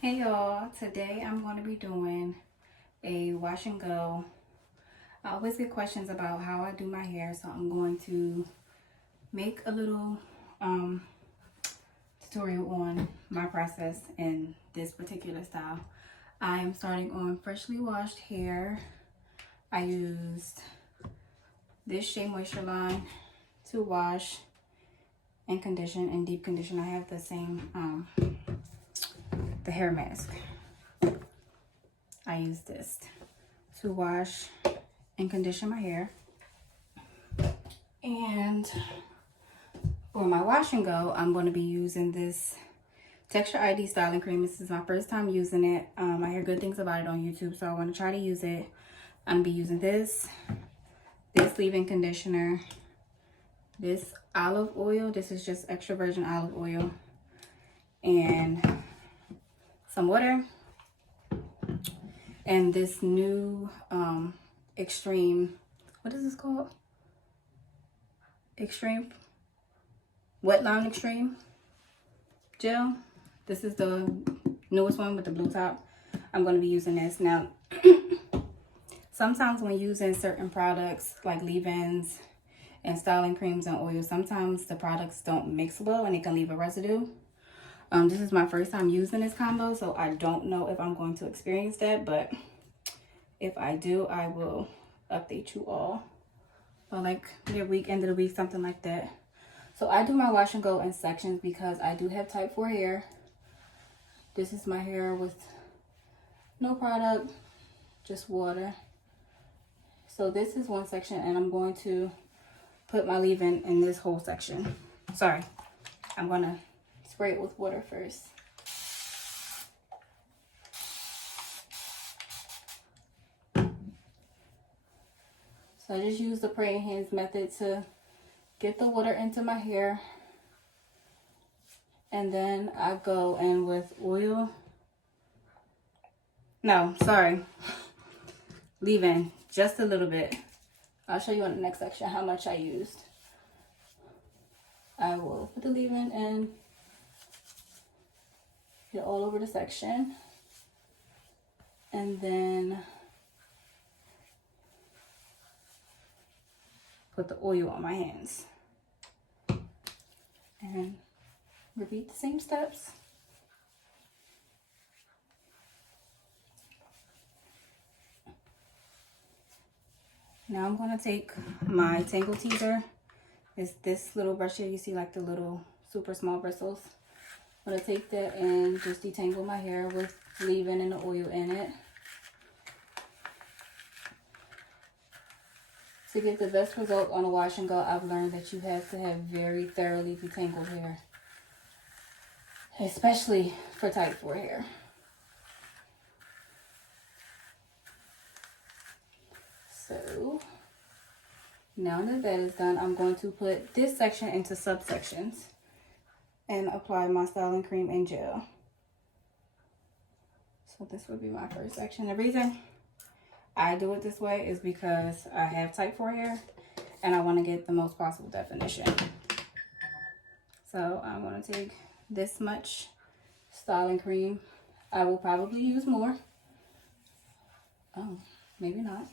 Hey y'all, today I'm going to be doing a wash and go. I always get questions about how I do my hair, so I'm going to make a little tutorial on my process in this particular style. I am starting on freshly washed hair. I used this Shea Moisture line to wash and condition and deep condition. I have the same the hair mask. I use this to wash and condition my hair. And for my wash and go, I'm going to be using this Texture ID styling cream. This is my first time using it. I hear good things about it on YouTube, so I want to try to use it. I'm going to be using this leave-in conditioner, this olive oil. This is just extra virgin olive oil, and some water, and this new extreme, what is this called? Extreme Wet Line Extreme gel. This is the newest one with the blue top. I'm going to be using this. Now, sometimes when using certain products like leave-ins and styling creams and oils, sometimes the products don't mix well and it can leave a residue. This is my first time using this combo, so I don't know if I'm going to experience that, but if I do, I will update you all. Or like midweek, end of the week, something like that. So I do my wash and go in sections because I do have type 4 hair. This is my hair with no product, just water. So this is one section, and I'm going to put my leave-in in this whole section. Sorry, I'm going to spray it with water first. So I just use the praying hands method to get the water into my hair. And then I go in with oil. No, sorry. Leave-in just a little bit. I'll show you in the next section how much I used. I will put the leave-in and get all over the section. And then put the oil on my hands. And repeat the same steps. Now I'm going to take my Tangle Teezer. It's this little brush here. You see like the little super small bristles. I'm going to take that and just detangle my hair with leave-in and the oil in it. To get the best result on a wash and go, I've learned that you have to have very thoroughly detangled hair, especially for type 4 hair. So now that that is done, I'm going to put this section into subsections and apply my styling cream and gel. So this would be my first section. The reason I do it this way is because I have type 4 hair and I want to get the most possible definition. So I'm going to take this much styling cream. I will probably use more. Oh, maybe not.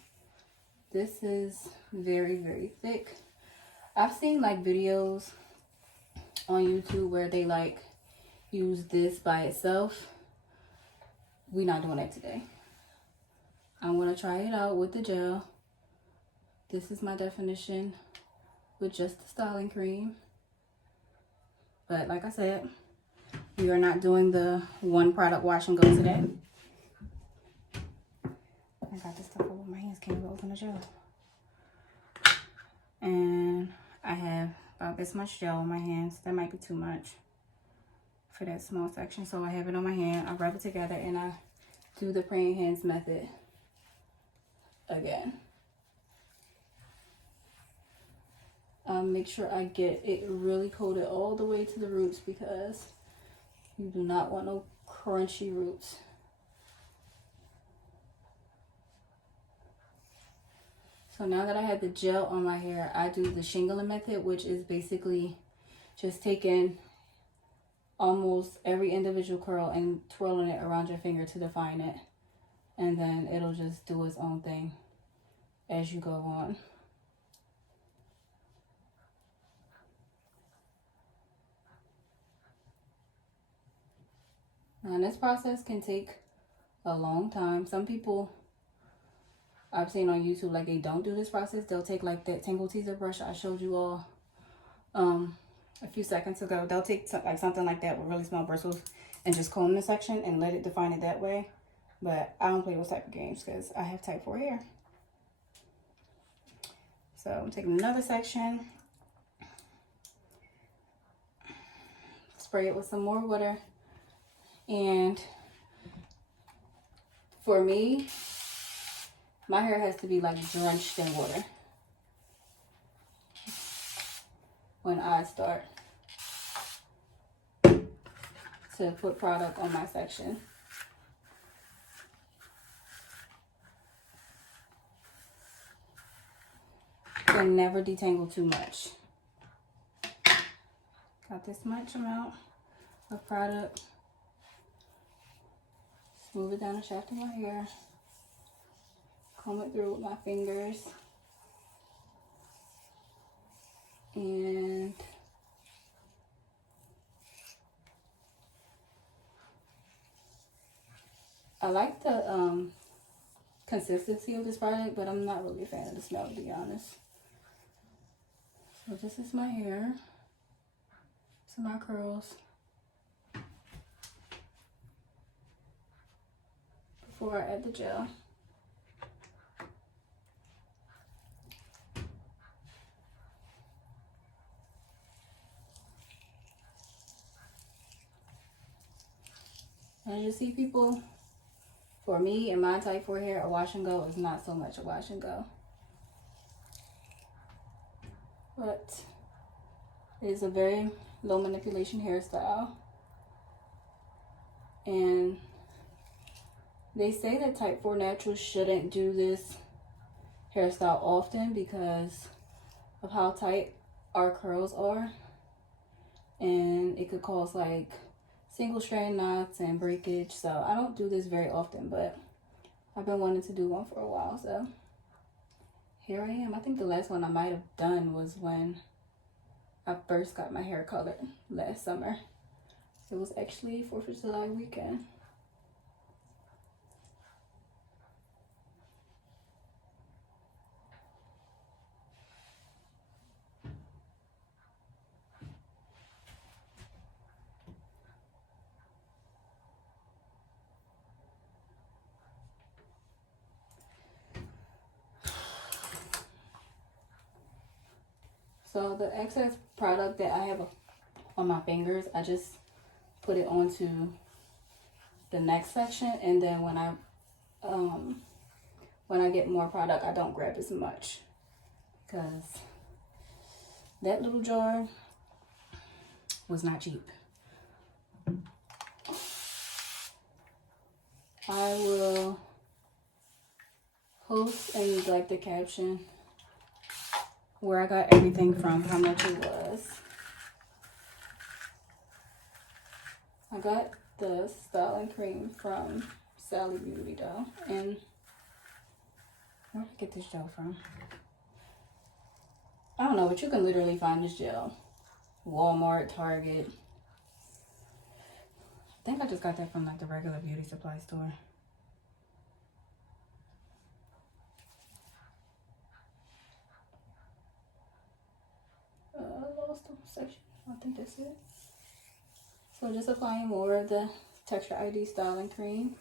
This is very, very thick. I've seen like videos on YouTube where they like use this by itself. We're not doing that today. I'm going to try it out with the gel. This is my definition with just the styling cream. But like I said, we are not doing the one product wash and go today. I got this stuff over my hands, can't even open the gel. And I have about this much gel on my hands. That might be too much for that small section. So I have it on my hand, I rub it together, and I do the praying hands method again. Make sure I get it really coated all the way to the roots because you do not want no crunchy roots. So now that I have the gel on my hair, I do the shingling method, which is basically just taking almost every individual curl and twirling it around your finger to define it. And then it'll just do its own thing as you go on. And this process can take a long time. Some people I've seen on YouTube, like, they don't do this process. They'll take like that Tangle Teezer brush I showed you all a few seconds ago. They'll take like something like that with really small bristles and just comb the section and let it define it that way. But I don't play those type of games because I have type 4 hair. So I'm taking another section, spray it with some more water, and for me, my hair has to be like drenched in water when I start to put product on my section. And never detangle too much. Got this much amount of product. Smooth it down the shaft of my hair. Comb it through with my fingers. And I like the consistency of this product, but I'm not really a fan of the smell, to be honest. So this is my hair. These are my curls. Before I add the gel. And you see, people, for me and my type 4 hair, a wash and go is not so much a wash and go. But it is a very low manipulation hairstyle. And they say that type 4 naturals shouldn't do this hairstyle often because of how tight our curls are. And it could cause like single strand knots and breakage. So I don't do this very often, but I've been wanting to do one for a while. So here I am. I think the last one I might have done was when I first got my hair colored last summer. It was actually 4th of July weekend. So the excess product that I have on my fingers, I just put it onto the next section, and then when I get more product, I don't grab as much because that little jar was not cheap. I will post a neglected caption where I got everything from, how much it was. I got the styling cream from Sally Beauty though. And where did I get this gel from? I don't know, but you can literally find this gel. Walmart, Target. I think I just got that from like the regular beauty supply store. Lost the section. I think that's it. So just applying more of the Texture ID styling cream.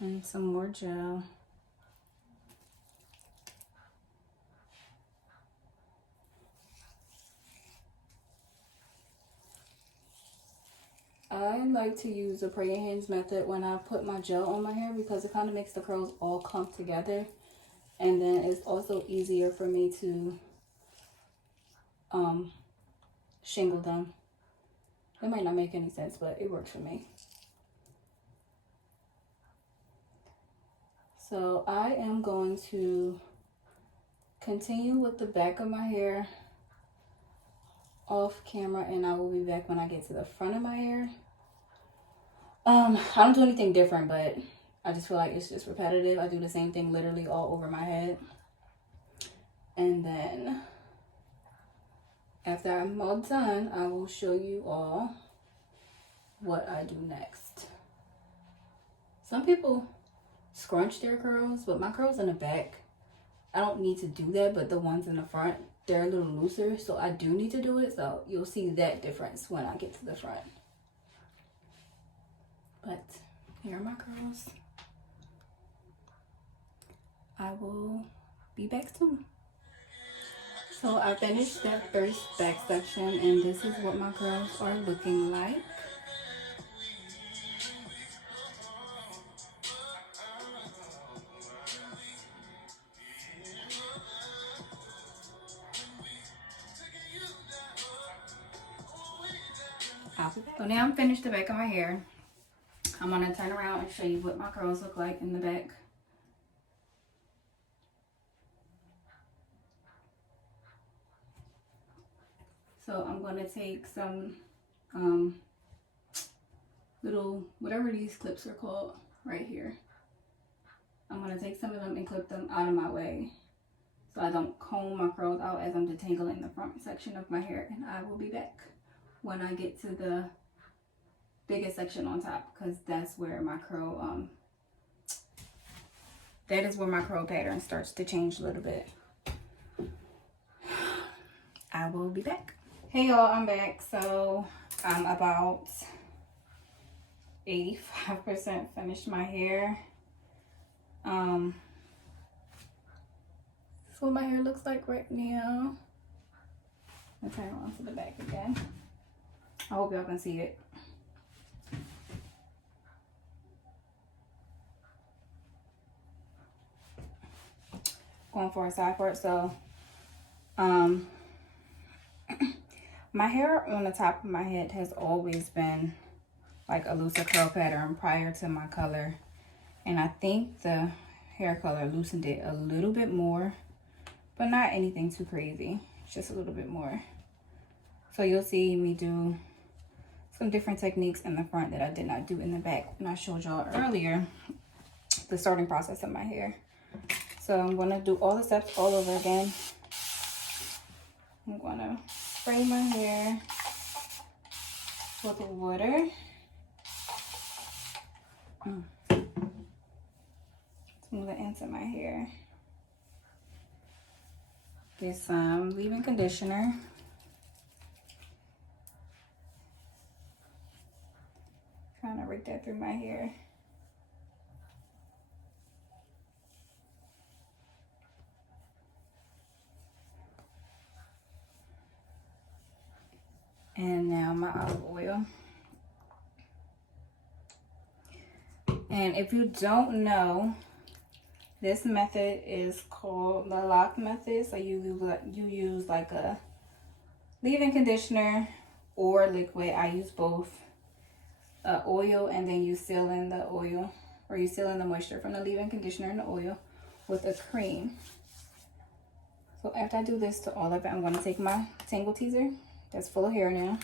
And some more gel. I like to use the praying hands method when I put my gel on my hair because it kind of makes the curls all clump together. And then it's also easier for me to shingle them. It might not make any sense, but it works for me. So I am going to continue with the back of my hair off camera, and I will be back when I get to the front of my hair. I don't do anything different, but I just feel like it's just repetitive. I do the same thing literally all over my head. And then after I'm all done, I will show you all what I do next. Some people scrunch their curls, but my curls in the back, I don't need to do that, but the ones in the front, they're a little looser, so I do need to do it. So you'll see that difference when I get to the front. But here are my curls. I will be back soon. So I finished that first back section, and this is what my curls are looking like. So now I'm finished the back of my hair. I'm gonna turn around and show you what my curls look like in the back. So I'm gonna take some little, whatever these clips are called right here. I'm gonna take some of them and clip them out of my way so I don't comb my curls out as I'm detangling the front section of my hair. And I will be back when I get to the biggest section on top, because that's where my curl that is where my curl pattern starts to change a little bit. I will be back. Hey y'all, I'm back. So I'm about 85% finished my hair. This is what my hair looks like right now. I'll turn around to the back again. I hope y'all can see it. Going for a side part. So my hair on the top of my head has always been like a looser curl pattern prior to my color, and I think the hair color loosened it a little bit more, but not anything too crazy, just a little bit more. So you'll see me do some different techniques in the front that I did not do in the back when I showed y'all earlier the starting process of my hair. So I'm gonna do all the steps all over again. I'm gonna spray my hair with water. Smooth it into my hair. Get some leave-in conditioner. Kind of rake that through my hair. And now my olive oil. And if you don't know, this method is called the lock method. So you use like a leave-in conditioner or liquid. I use both. Oil, and then you seal in the oil, or you seal in the moisture from the leave-in conditioner and the oil with a cream. So after I do this to all of it, I'm going to take my Tangle Teezer that's full of hair now.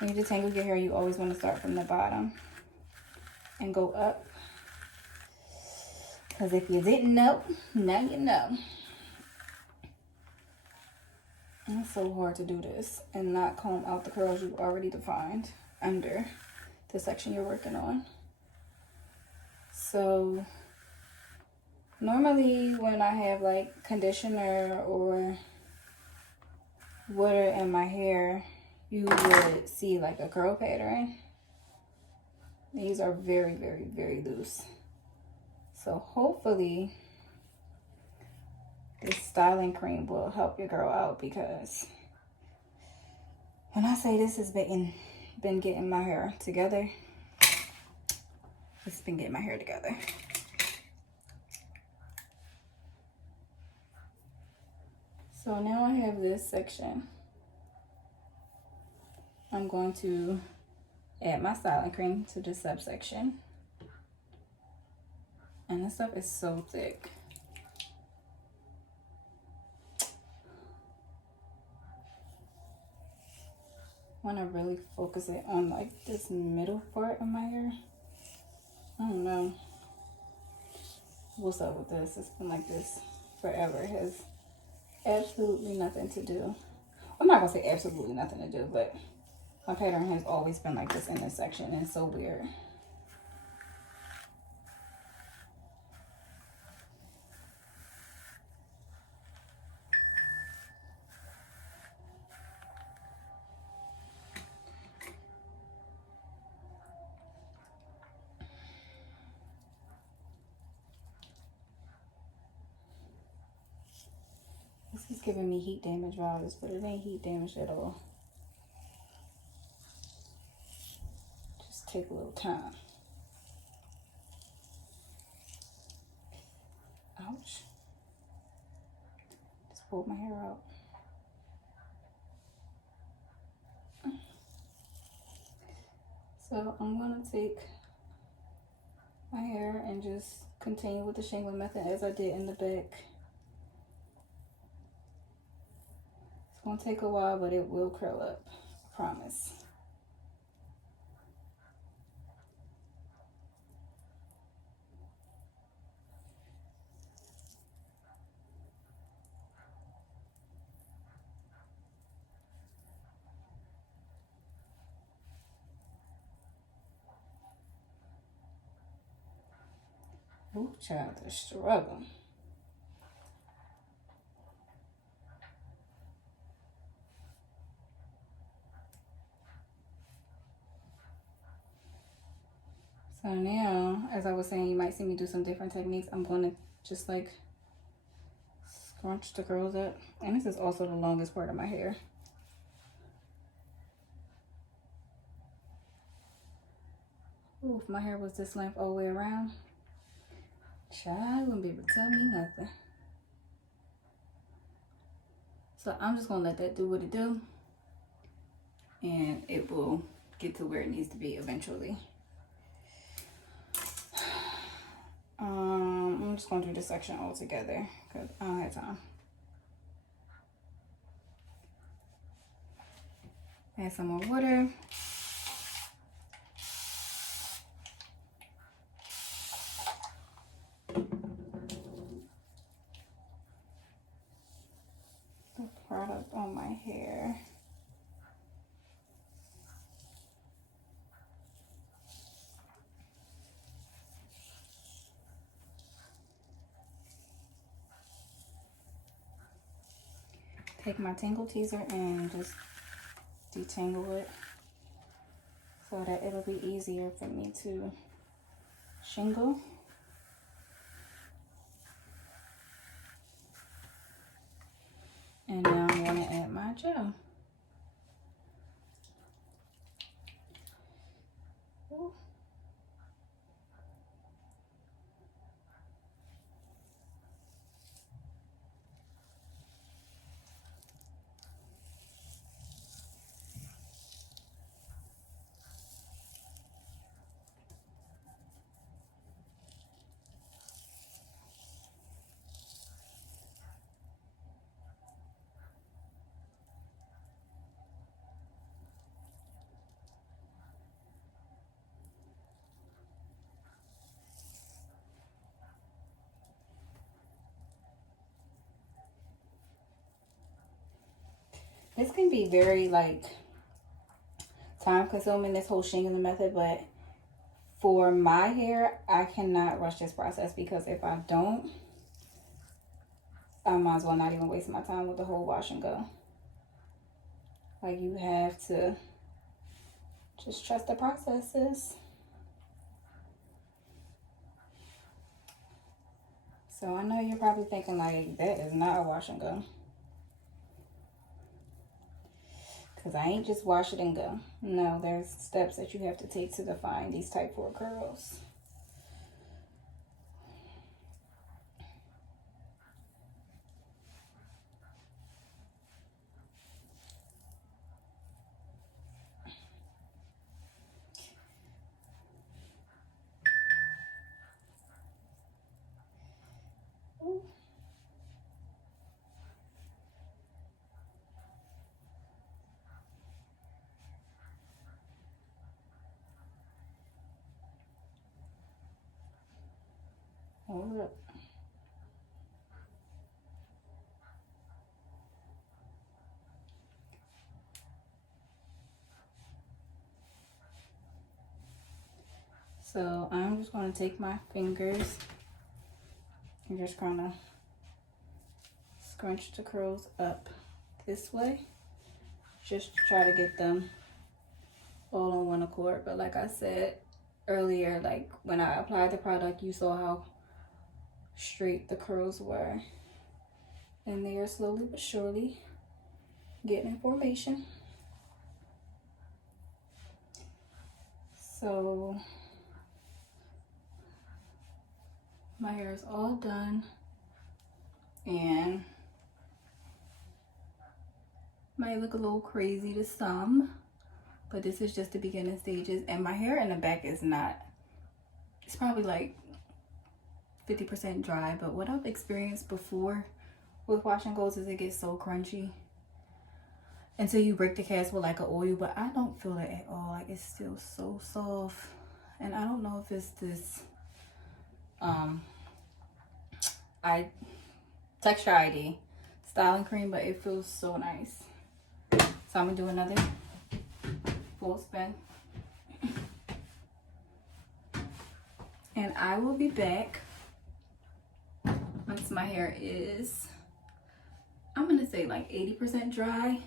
When you detangle your hair, you always want to start from the bottom and go up, because if you didn't know, now you know. And it's so hard to do this and not comb out the curls you've already defined under the section you're working on. So normally when I have like conditioner or water in my hair, you would see like a curl pattern. These are very, very, very loose. So hopefully this styling cream will help your girl out, because when I say this has been getting my hair together, it's been getting my hair together. So now I have this section. I'm going to add my styling cream to this subsection. And this stuff is so thick. want to really focus it on like this middle part of my hair. I don't know what's up with this. It's been like this forever. It has absolutely nothing to do. I'm not gonna say absolutely nothing to do, but my pattern has always been like this in this section, and it's so weird. This is giving me heat damage vibes, but it ain't heat damage at all. Just take a little time. Ouch. Just pulled my hair out. So I'm gonna take my hair and just continue with the shingling method as I did in the back. It's gonna take a while, but it will curl up, I promise. Ooh, child, the struggle. So now, as I was saying, you might see me do some different techniques. I'm gonna just like scrunch the curls up. And this is also the longest part of my hair. Ooh, if my hair was this length all the way around, child wouldn't be able to tell me nothing. So I'm just gonna let that do what it do, and it will get to where it needs to be eventually. I'm just gonna do this section all together because I don't have time. Add some more water. The product on my hair. Take my Tangle Teezer and just detangle it so that it'll be easier for me to shingle. And now I'm going to add my gel. Ooh. This can be very like time consuming, this whole shingling method, but for my hair, I cannot rush this process because if I don't, I might as well not even waste my time with the whole wash and go. Like, you have to just trust the processes. So I know you're probably thinking like, that is not a wash and go. Because I ain't just wash it and go. No, there's steps that you have to take to define these type 4 curls. Ooh. hold up. So I'm just going to take my fingers and just kind of scrunch the curls up this way. Just to try to get them all on one accord. But like I said earlier, like when I applied the product, you saw how straight the curls were. And they are slowly but surely getting in formation. So my hair is all done, and might look a little crazy to some, but this is just the beginning stages. And my hair in the back is not, it's probably like 50% dry, but what I've experienced before with wash and goes is it gets so crunchy until you break the cast with like an oil, but I don't feel it at all. Like it's still so soft, and I don't know if it's this Texture ID styling cream, but it feels so nice. So I'm gonna do another full spin, and I will be back once my hair is, I'm gonna say like 80% dry,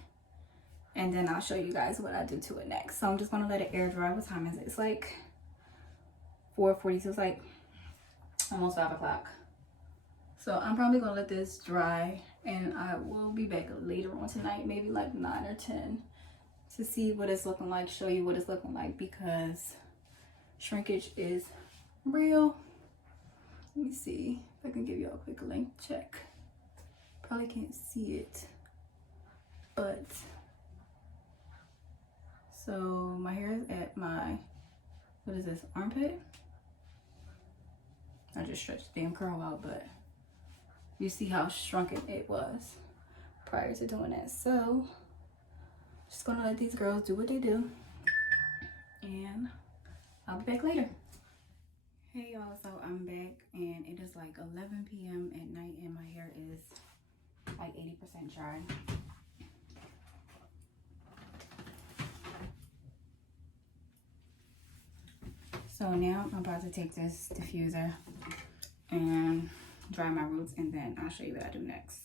and then I'll show you guys what I do to it next. So I'm just gonna let it air dry. What time is it? It's like 4:40, so it's like almost 5 o'clock. So I'm probably gonna let this dry, and I will be back later on tonight, maybe like 9 or 10, to see what it's looking like, show you what it's looking like, because shrinkage is real. Let me see if I can give you a quick length check. Probably can't see it, but so my hair is at my, what is this, armpit? I just stretched the damn curl out, but you see how shrunken it was prior to doing that. So just gonna let these girls do what they do, and I'll be back later. Hey y'all, so I'm back, and it is like 11 p.m. at night, and my hair is like 80% dry. So now I'm about to take this diffuser and dry my roots, and then I'll show you what I do next.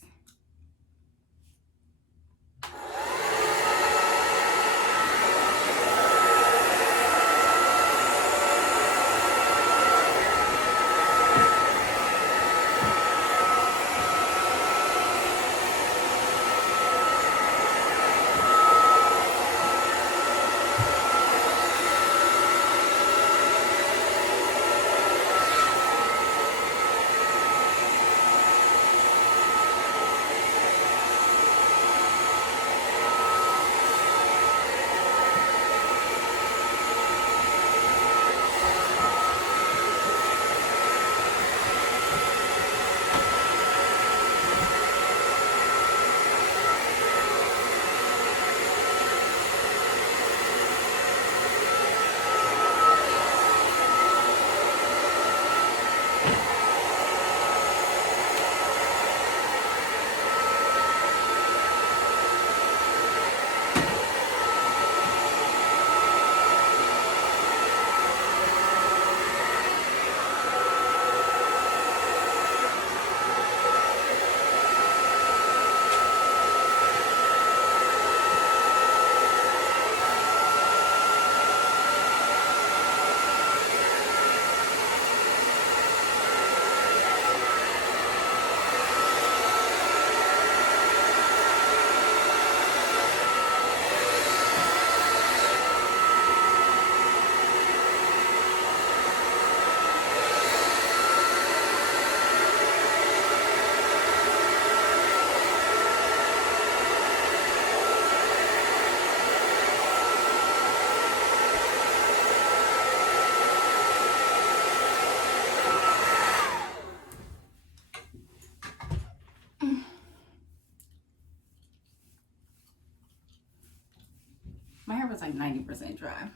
My hair was like 90% dry.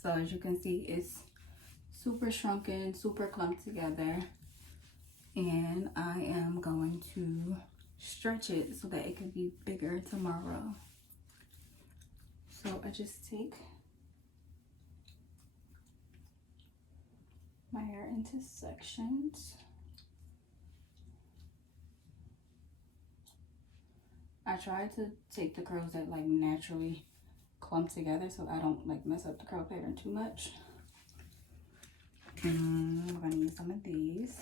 So as you can see, it's super shrunken, super clumped together. And I am going to stretch it so that it can be bigger tomorrow. So I just take my hair into sections. I try to take the curls that like naturally clump together so I don't like mess up the curl pattern too much. I'm gonna use some of these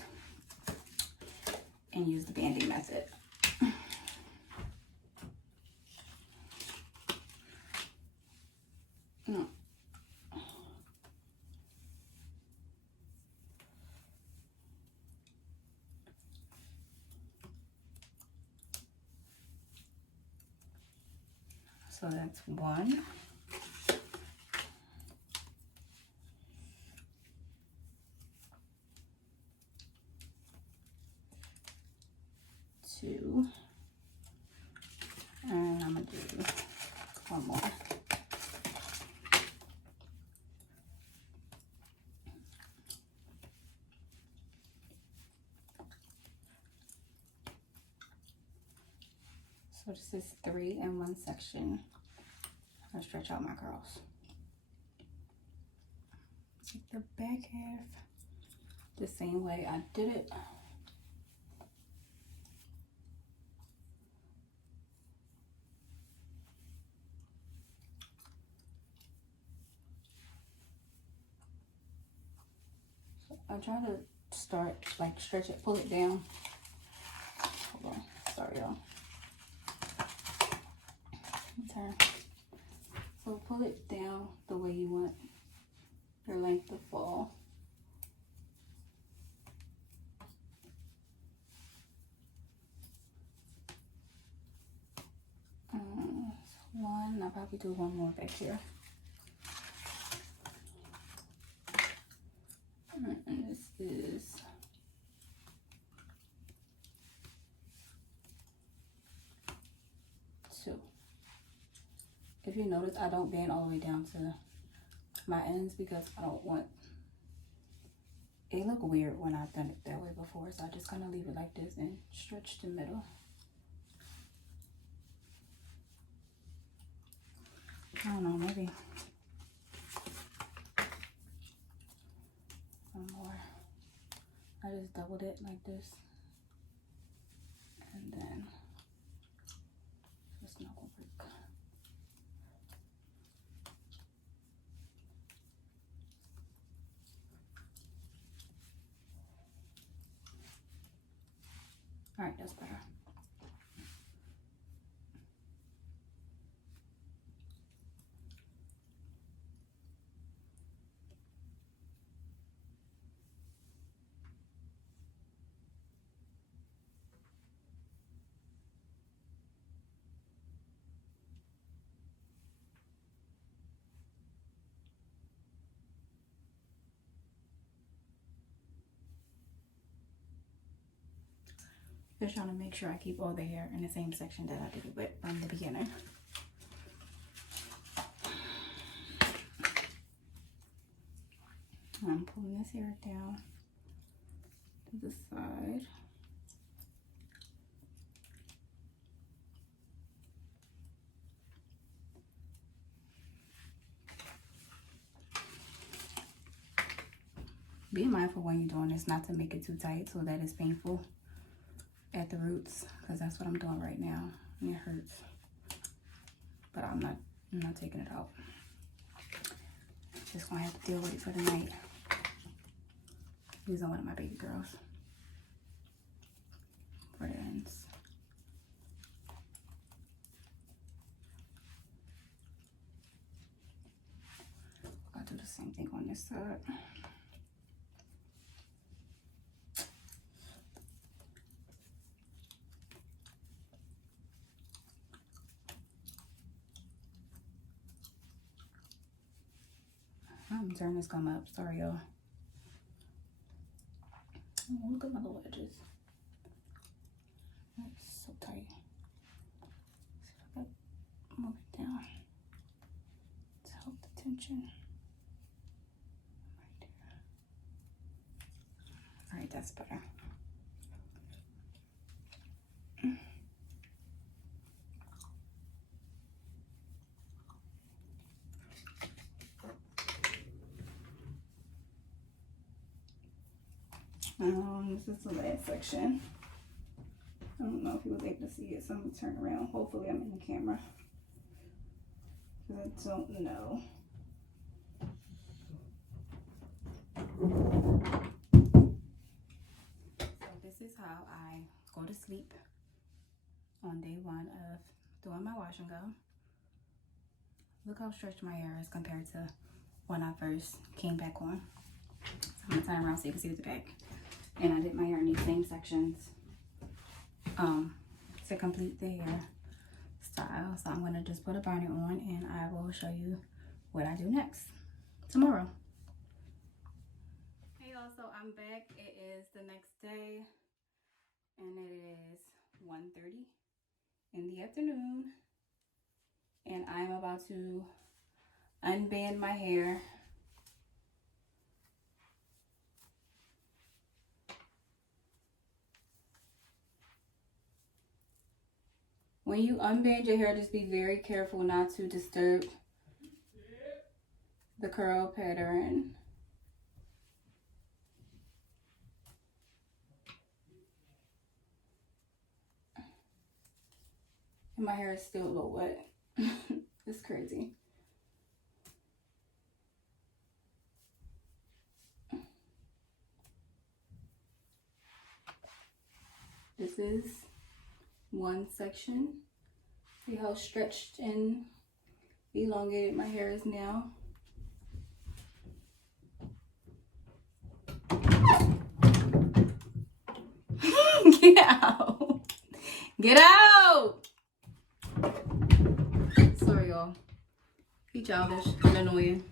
and use the banding method. So that's one. Two. And I'm gonna do one more. So this is 3 in one section. I'll stretch out my curls. Take the back half the same way I did it. So I try to start like stretch it, pull it down. Hold on, sorry y'all. Turn. So pull it down the way you want your length to fall. One, I'll probably do one more back here. And this is two. If you notice, I don't band all the way down to my ends because I don't want it look weird when I've done it that way before, so I just kind of leave it like this and stretch the middle. I don't know, maybe one more. I just doubled it like this, and then it's not gonna work. All right, that's better. Just trying to make sure I keep all the hair in the same section that I did it with from the beginning. I'm pulling this hair down to the side. Be mindful when you're doing this not to make it too tight so that it's painful at the roots, because that's what I'm doing right now and it hurts. But I'm not taking it out. Just gonna have to deal with it for the night. Using one of my baby girls for the ends. I'll do the same thing on this side. I'm gonna turn this gum up. Sorry, y'all. Oh, look at my little edges. That's so tight. See if I can move it down to help the tension. Right there. All right, that's better. This is the last section. I don't know if you was able to see it, so I'm gonna turn around. Hopefully I'm in the camera, because I don't know. So this is how I go to sleep on day 1 of doing my wash and go. Look how stretched my hair is compared to when I first came back on. So I'm gonna turn around so you can see the back. And I did my hair in these same sections to complete the hair style. So I'm gonna just put a bonnet on and I will show you what I do next tomorrow. Hey y'all, so I'm back. It is the next day and it is 1:30 in the afternoon. And I'm about to unband my hair. When you unband your hair, just be very careful not to disturb the curl pattern. And my hair is still a little wet. It's crazy. This is one section. See how stretched and elongated my hair is now. Get out. Get out. Sorry, y'all. He childish and annoying.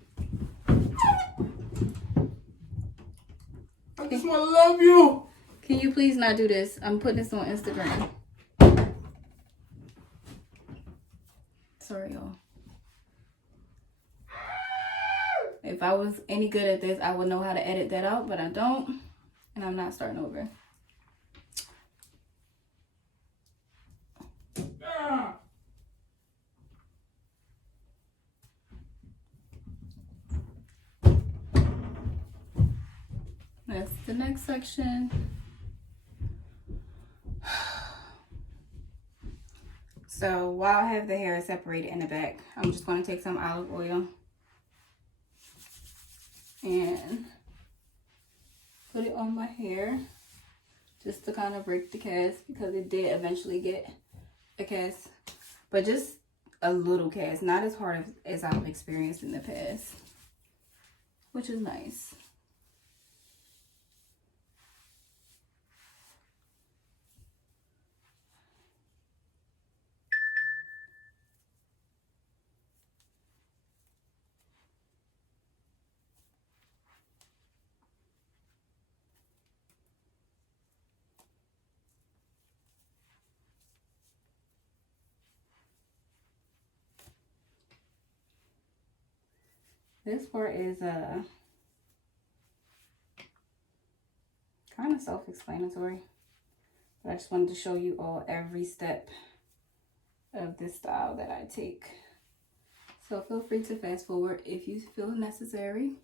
I just want to love you. Can you please not do this? I'm putting this on Instagram. Sorry, y'all. If I was any good at this, I would know how to edit that out, but I don't. And I'm not starting over. That's the next section. So while I have the hair separated in the back, I'm just going to take some olive oil and put it on my hair just to kind of break the cast, because it did eventually get a cast, but just a little cast, not as hard as I've experienced in the past, which is nice. This part is kind of self-explanatory, but I just wanted to show you all every step of this style that I take. So feel free to fast forward if you feel necessary.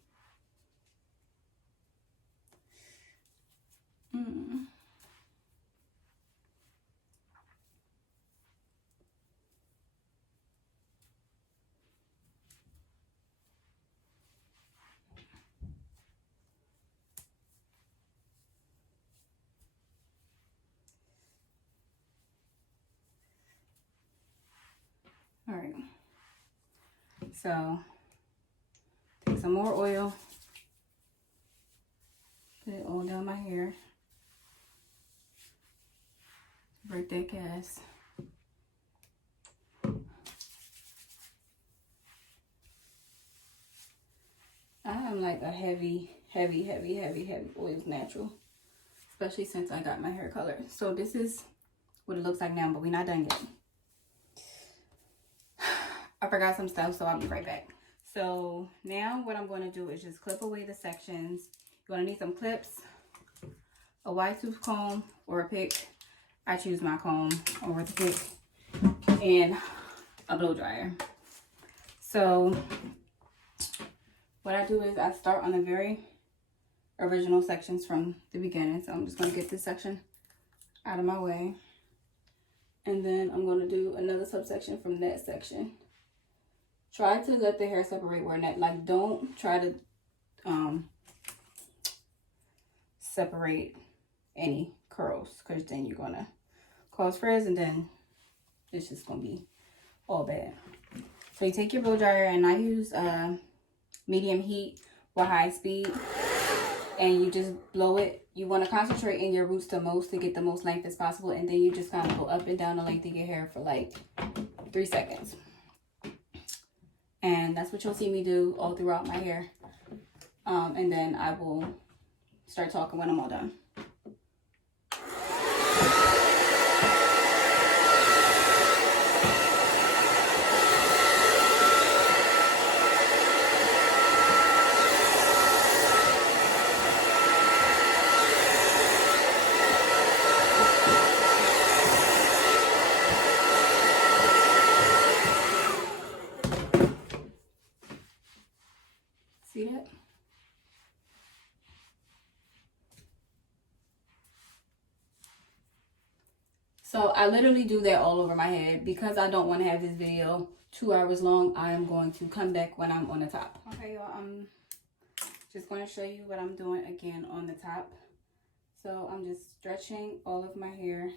All right, so take some more oil, put it all down my hair, break that cast. I am like a heavy oils natural, especially since I got my hair colored. So this is what it looks like now, but we're not done yet. I forgot some stuff, so I'll be right back. So now what I'm going to do is just clip away the sections. You're going to need some clips, a wide tooth comb or a pick. I choose my comb over the pick, and a blow dryer. So what I do is I start on the very original sections from the beginning. So I'm just going to get this section out of my way. And then I'm going to do another subsection from that section. Try to let the hair separate where not, like, don't try to separate any curls, because then you're going to cause frizz and then it's just going to be all bad. So you take your blow dryer, and I use medium heat or high speed, and you just blow it. You want to concentrate in your roots the most to get the most length as possible, and then you just kind of go up and down the length of your hair for like 3 seconds. And that's what you'll see me do all throughout my hair. And then I will start talking when I'm all done. See that? So I literally do that all over my head. Because I don't want to have this video 2 hours long, I am going to come back when I'm on the top. Okay, y'all, I'm just going to show you what I'm doing again on the top. So I'm just stretching all of my hair.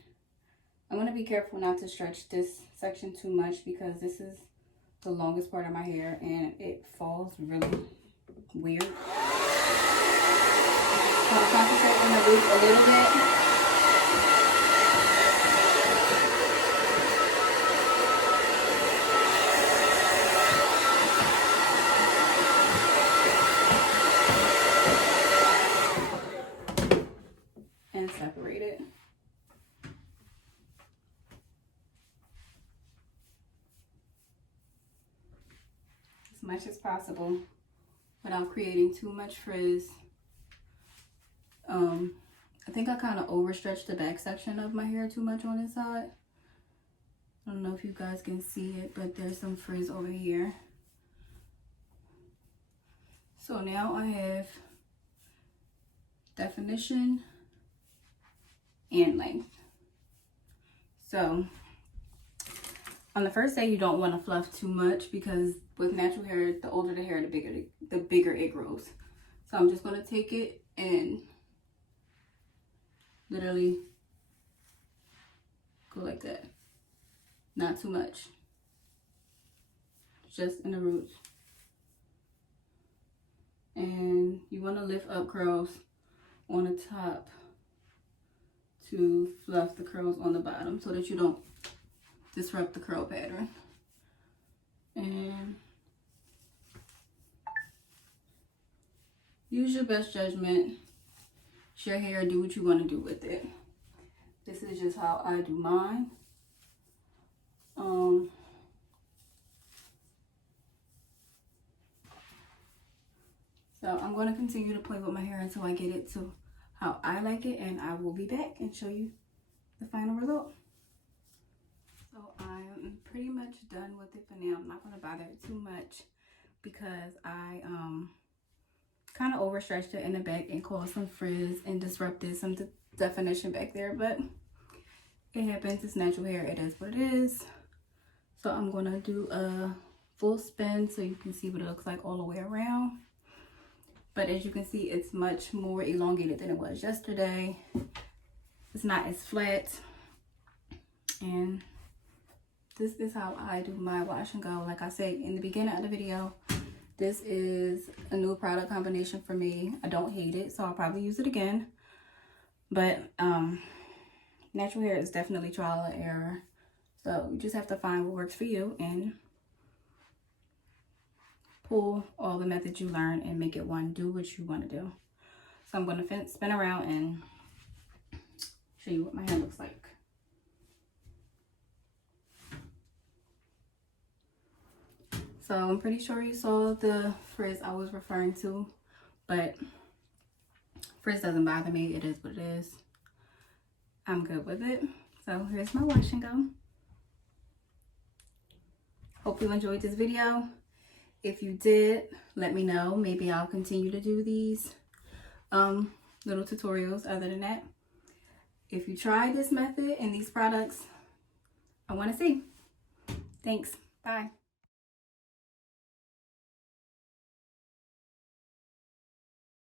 I'm going to be careful not to stretch this section too much, because this is the longest part of my hair and it falls really weird. So I'll concentrate on the root a little bit. And separate it. As much as possible without creating too much frizz. I think I kind of overstretched the back section of my hair too much on this side. I don't know if you guys can see it, but there's some frizz over here. So now I have definition and length. So on the first day, you don't want to fluff too much, because with natural hair, the older the hair, the bigger it grows. So I'm just going to take it and literally go like that. Not too much. Just in the roots. And you want to lift up curls on the top to fluff the curls on the bottom, so that you don't disrupt the curl pattern. And use your best judgment. It's your hair, do what you want to do with it. This is just how I do mine. So I'm going to continue to play with my hair until I get it to how I like it, and I will be back and show you the final result. So I'm pretty much done with it for now. I'm not going to bother it too much, because I kind of overstretched it in the back and caused some frizz and disrupted some definition back there, but it happens. It's natural hair. It is what it is. So I'm going to do a full spin so you can see what it looks like all the way around. But as you can see, it's much more elongated than it was yesterday. It's not as flat. And this is how I do my wash and go. Like I said in the beginning of the video, this is a new product combination for me. I don't hate it, so I'll probably use it again. But natural hair is definitely trial and error. So you just have to find what works for you and pull all the methods you learn and make it one. Do what you want to do. So I'm going to spin around and show you what my hair looks like. So I'm pretty sure you saw the frizz I was referring to, but frizz doesn't bother me. It is what it is. I'm good with it. So here's my wash and go. Hope you enjoyed this video. If you did, let me know. Maybe I'll continue to do these. little tutorials other than that. If you try this method and these products, I want to see. Thanks. Bye.